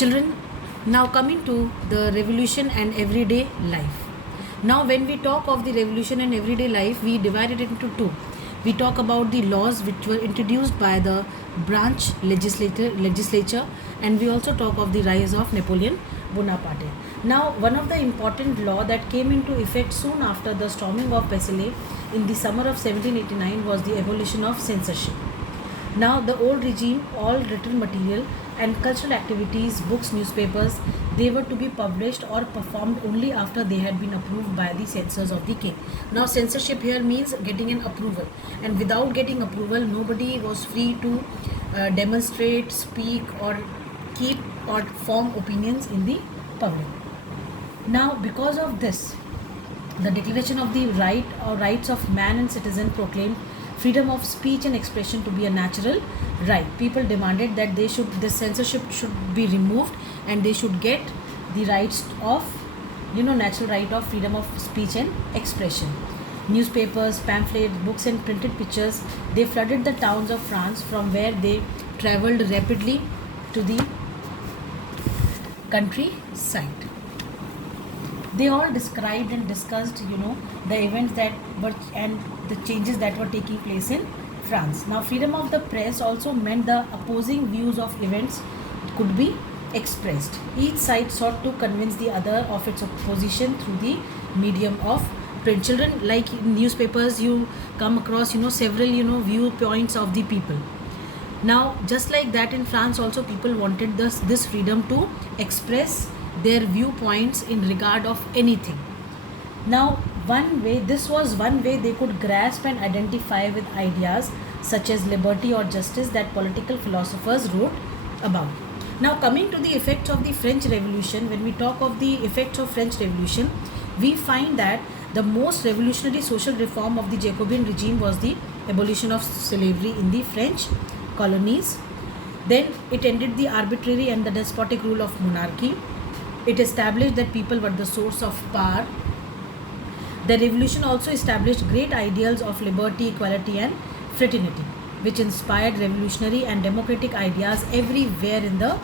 Children, now coming to the revolution and everyday life. Now, when we talk of the revolution and everyday life, we divide it into two. We talk about the laws which were introduced by the branch legislature, and we also talk of the rise of Napoleon Bonaparte. Now, one of the important law that came into effect soon after the storming of Versailles in the summer of 1789 was the abolition of censorship. Now, the old regime, all written material and cultural activities, books, newspapers, they were to be published or performed only after they had been approved by the censors of the king. Now, censorship here means getting an approval, and without getting approval, nobody was free to demonstrate, speak, or keep or form opinions in the public. Now, because of this, the Declaration of the Rights of Man and Citizen proclaimed freedom of speech and expression to be a natural right. People demanded that this censorship should be removed, and they should get the rights of, natural right of freedom of speech and expression. Newspapers, pamphlets, books, and printed pictures, they flooded the towns of France, from where they traveled rapidly to the countryside. They all described and discussed, the events that were and the changes that were taking place in France. Now, freedom of the press also meant the opposing views of events could be expressed. Each side sought to convince the other of its opposition through the medium of print. Children, like in newspapers, you come across, several, viewpoints of the people. Now, just like that in France also, people wanted this freedom to express their viewpoints in regard of anything. Now, this was one way they could grasp and identify with ideas such as liberty or justice that political philosophers wrote about. Now, coming to the effects of the French Revolution, when we talk of the effects of French Revolution, we find that the most revolutionary social reform of the Jacobean regime was the abolition of slavery in the French colonies. Then it ended the arbitrary and the despotic rule of monarchy. It established that people were the source of power. The revolution also established great ideals of liberty, equality, and fraternity, which inspired revolutionary and democratic ideas everywhere in the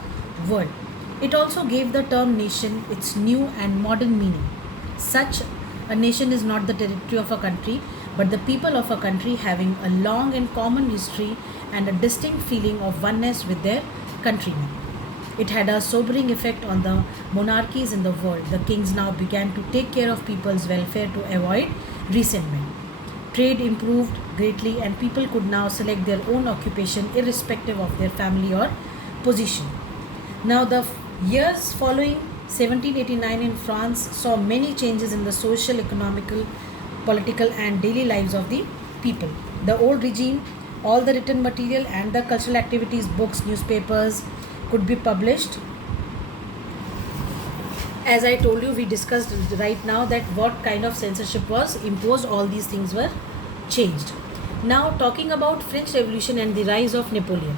world. It also gave the term nation its new and modern meaning. Such a nation is not the territory of a country, but the people of a country having a long and common history and a distinct feeling of oneness with their countrymen. It had a sobering effect on the monarchies in the world. The kings now began to take care of people's welfare to avoid resentment. Trade improved greatly, and people could now select their own occupation irrespective of their family or position. Now, the years following 1789 in France saw many changes in the social, economical, political, and daily lives of the people. The old regime, all the written material and the cultural activities, books, newspapers, could be published. As I told you, we discussed right now that what kind of censorship was imposed, all these things were changed. Now, talking about French Revolution and the rise of Napoleon.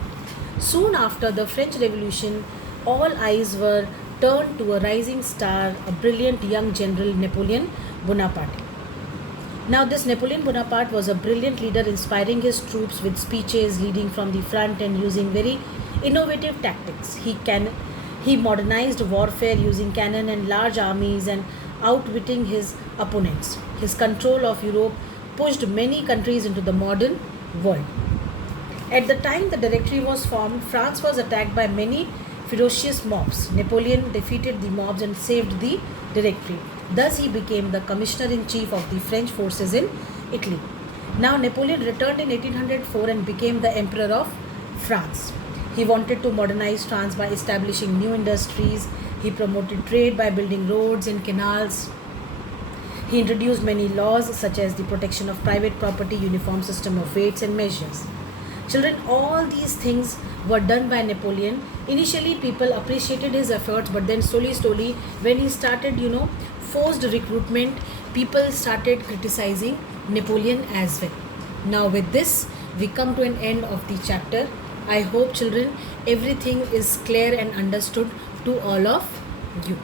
Soon after the French Revolution, all eyes were turned to a rising star, a brilliant young general, Napoleon Bonaparte. Now, this Napoleon Bonaparte was a brilliant leader, inspiring his troops with speeches, leading from the front and using very innovative tactics. He modernized warfare using cannon and large armies and outwitting his opponents. His control of Europe pushed many countries into the modern world. At the time the Directory was formed, France was attacked by many ferocious mobs. Napoleon defeated the mobs and saved the Directory. Thus, he became the commissioner-in-chief of the French forces in Italy. Now, Napoleon returned in 1804 and became the Emperor of France. He wanted to modernize France by establishing new industries. He promoted trade by building roads and canals. He introduced many laws such as the protection of private property, uniform system of weights and measures. Children, all these things were done by Napoleon. Initially, people appreciated his efforts, but then slowly, when he started, forced recruitment, people started criticizing Napoleon as well. Now, with this, we come to an end of the chapter. I hope, children, everything is clear and understood to all of you.